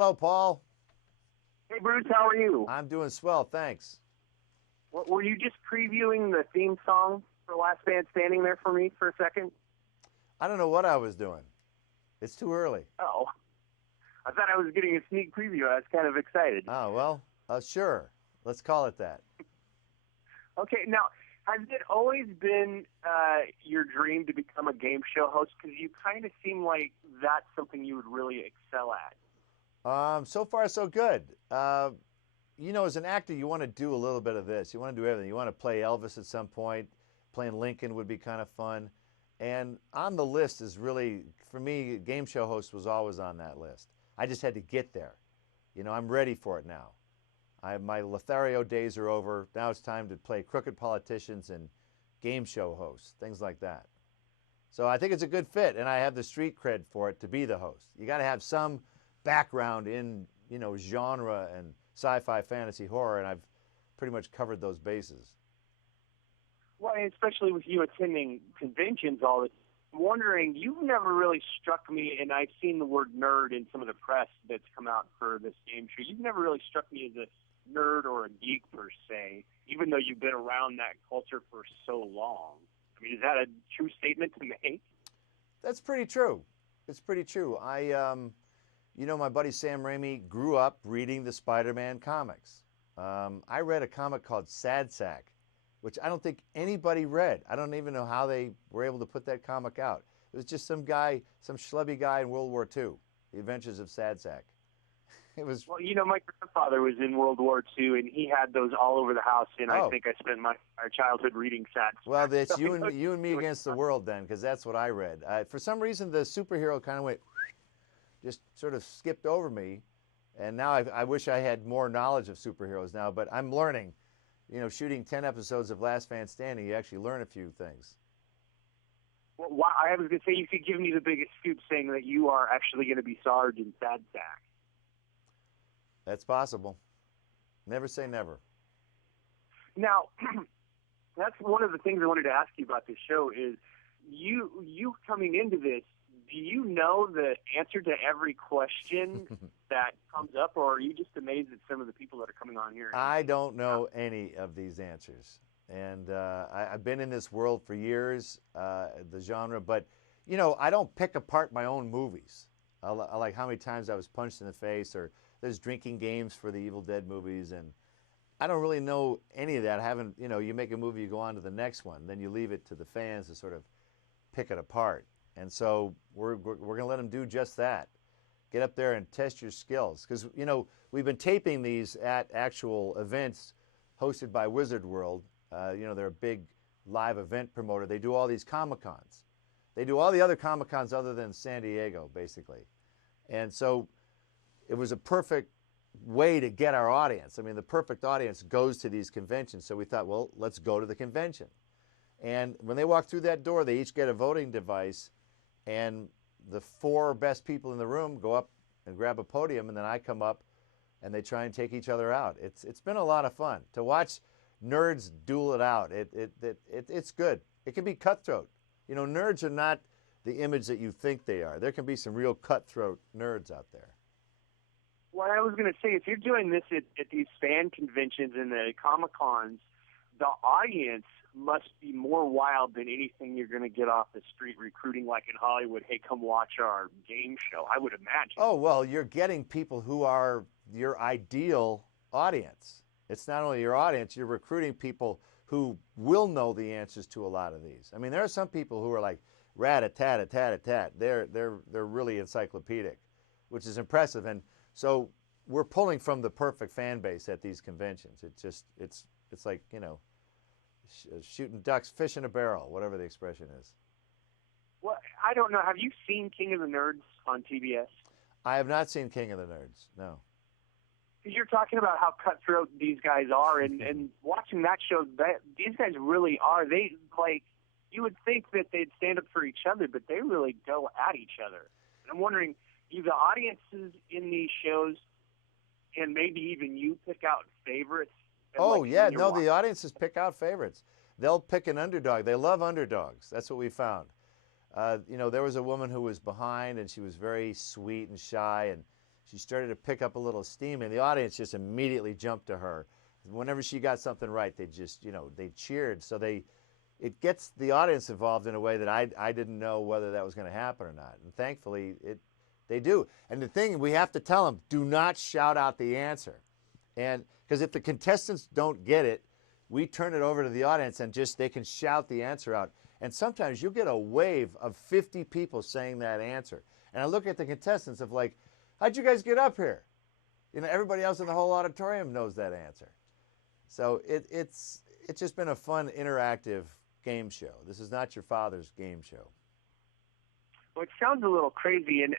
Hello, Paul. Hey, Bruce, how are you? I'm doing swell, thanks. Were you just previewing the theme song for Last Man Standing there for me for a second? I don't know what I was doing. It's too early. Oh, I thought I was getting a sneak preview. I was kind of excited. Oh, well, sure. Let's call it that. Okay, now, has it always been your dream to become a game show host? Because you kind of seem like that's something you would really excel at. So far, so good. As an actor, you want to do a little bit of this. You want to do everything. You want to play Elvis at some point. Playing Lincoln would be kind of fun. And on the list is really, for me, game show host was always on that list. I just had to get there. I'm ready for it now. My Lothario days are over. Now it's time to play crooked politicians and game show hosts, things like that. So I think it's a good fit, and I have the street cred for it to be the host. You got to have some background in, genre and sci-fi, fantasy, horror, and I've pretty much covered those bases. Well, and especially with you attending conventions all the time, I'm wondering, you've never really struck me, and I've seen the word nerd in some of the press that's come out for this game show. You've never really struck me as a nerd or a geek per se, even though you've been around that culture for so long. I mean, is that a true statement to make? That's pretty true. It's pretty true. My buddy Sam Raimi grew up reading the Spider-Man comics. I read a comic called Sad Sack, which I don't think anybody read. I don't even know how they were able to put that comic out. It was just some guy, some schlubby guy in World War II, The Adventures of Sad Sack. It was. Well, my grandfather was in World War II, and he had those all over the house, and I think I spent my childhood reading Sad Sack. Well, that's you and me against the world then, because that's what I read. For some reason, the superhero kind of went, just sort of skipped over me, and now I wish I had more knowledge of superheroes now, but I'm learning. Shooting 10 episodes of Last Man Standing, you actually learn a few things. Well, I was going to say, you could give me the biggest scoop saying that you are actually going to be Sarge in Sad Sack. That's possible. Never say never. Now, that's one of the things I wanted to ask you about this show is you coming into this, do you know the answer to every question that comes up, or are you just amazed at some of the people that are coming on here? I don't know any of these answers. And I've been in this world for years, the genre, but, I don't pick apart my own movies. Like how many times I was punched in the face, or there's drinking games for the Evil Dead movies, and I don't really know any of that. I haven't, you make a movie, you go on to the next one, then you leave it to the fans to sort of pick it apart. And so we're going to let them do just that. Get up there and test your skills. Because, we've been taping these at actual events hosted by Wizard World. They're a big live event promoter. They do all these Comic-Cons. They do all the other Comic-Cons other than San Diego, basically. And so it was a perfect way to get our audience. I mean, the perfect audience goes to these conventions. So we thought, well, let's go to the convention. And when they walk through that door, they each get a voting device. And the 4 best people in the room go up and grab a podium, and then I come up, and they try and take each other out. It's been a lot of fun to watch nerds duel it out. It's good. It can be cutthroat. Nerds are not the image that you think they are. There can be some real cutthroat nerds out there. What I was going to say, if you're doing this at these fan conventions and the Comic-Cons, the audience must be more wild than anything you're going to get off the street recruiting like in Hollywood. Hey, come watch our game show, I would imagine. Oh, well, you're getting people who are your ideal audience. It's not only your audience, you're recruiting people who will know the answers to a lot of these. I mean, there are some people who are like rat-a-tat-a-tat-a-tat. They're really encyclopedic, which is impressive. And so we're pulling from the perfect fan base at these conventions. It's like, shooting ducks, fish in a barrel, whatever the expression is. Well, I don't know. Have you seen King of the Nerds on TBS? I have not seen King of the Nerds, no. Because you're talking about how cutthroat these guys are, and watching that show, these guys really are. They, you would think that they'd stand up for each other, but they really go at each other. And I'm wondering, do the audiences in these shows, and maybe even you, pick out favorites? Oh, yeah. No, the audiences pick out favorites. They'll pick an underdog. They love underdogs. That's what we found. There was a woman who was behind, and she was very sweet and shy, and she started to pick up a little steam, and the audience just immediately jumped to her. Whenever she got something right, they just, they cheered. So it gets the audience involved in a way that I didn't know whether that was going to happen or not. And thankfully, they do. And the thing, we have to tell them, do not shout out the answer. And because if the contestants don't get it, we turn it over to the audience and they can shout the answer out. And sometimes you'll get a wave of 50 people saying that answer. And I look at the contestants of like, how'd you guys get up here? Everybody else in the whole auditorium knows that answer. So it's just been a fun, interactive game show. This is not your father's game show. Well, it sounds a little crazy, and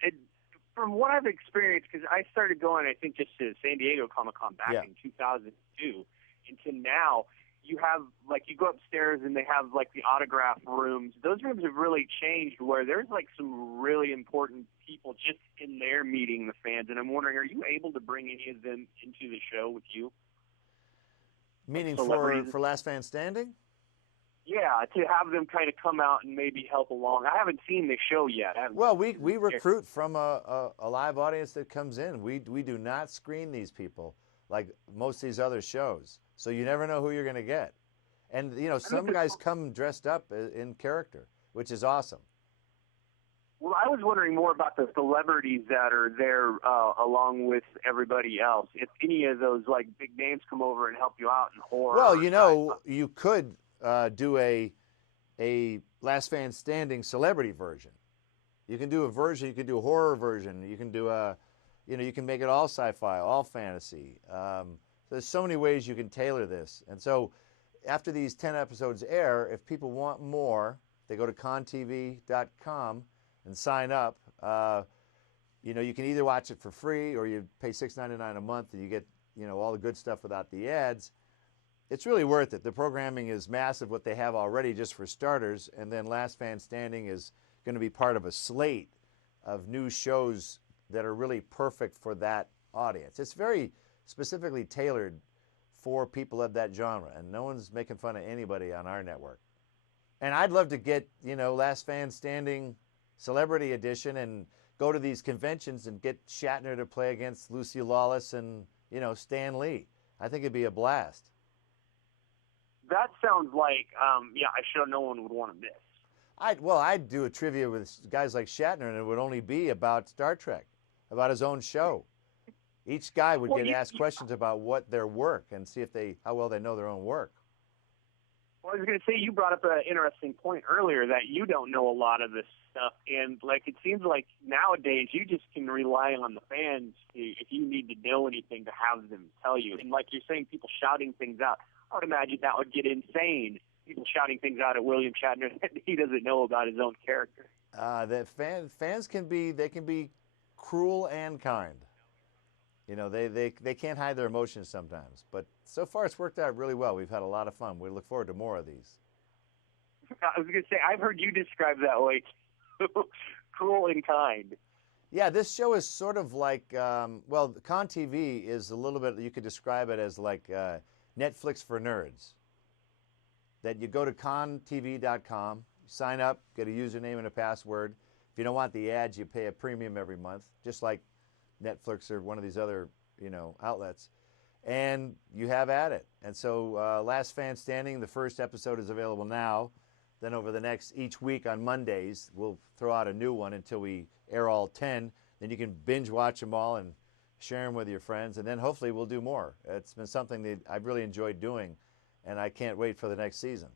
from what I've experienced, because I started going, I think, just to San Diego Comic-Con back in 2002, until now, you have, like, you go upstairs and they have, like, the autograph rooms. Those rooms have really changed where there's, like, some really important people just in there meeting the fans. And I'm wondering, are you able to bring any of them into the show with you? Meaning for Last Fan Standing? Yeah, to have them kind of come out and maybe help along. I haven't seen the show yet. Well, we recruit from a live audience that comes in. We do not screen these people like most of these other shows. So you never know who you're going to get. And, some guys come dressed up in character, which is awesome. Well, I was wondering more about the celebrities that are there along with everybody else. If any of those, like, big names come over and help you out in horror. Well, you could do a Last Fan Standing celebrity version. You can do a version. You can do a horror version. You can do you can make it all sci-fi, all fantasy. There's so many ways you can tailor this. And so after these 10 episodes air, if people want more, they go to contv.com and sign up. You can either watch it for free or you pay $6.99 a month and you get, all the good stuff without the ads. It's really worth it. The programming is massive, what they have already just for starters, and then Last Fan Standing is going to be part of a slate of new shows that are really perfect for that audience. It's very specifically tailored for people of that genre, and no one's making fun of anybody on our network. And I'd love to get, Last Fan Standing Celebrity Edition and go to these conventions and get Shatner to play against Lucy Lawless and, Stan Lee. I think it'd be a blast. That sounds like, a show no one would want to miss. I'd do a trivia with guys like Shatner, and it would only be about Star Trek, about his own show. Each guy would get asked questions about what their work and see how well they know their own work. Well, I was going to say, you brought up an interesting point earlier that you don't know a lot of this stuff, and it seems like nowadays you just can rely on the fans if you need to know anything to have them tell you. And like you're saying, people shouting things out. I would imagine that would get insane. People shouting things out at William Shatner that he doesn't know about his own character. That fans can be cruel and kind. They can't hide their emotions sometimes. But so far it's worked out really well. We've had a lot of fun. We look forward to more of these. I was going to say, I've heard you describe that way too. Cruel and kind. Yeah, this show is sort of like, Con TV is a little bit, you could describe it as like Netflix for nerds. That you go to contv.com, sign up, get a username and a password. If you don't want the ads, you pay a premium every month, just like Netflix or one of these other, outlets. And you have at it. And so Last Fan Standing, the first episode is available now. Then over the each week on Mondays, we'll throw out a new one until we air all 10. Then you can binge watch them all and share them with your friends. And then hopefully we'll do more. It's been something that I've really enjoyed doing, and I can't wait for the next season.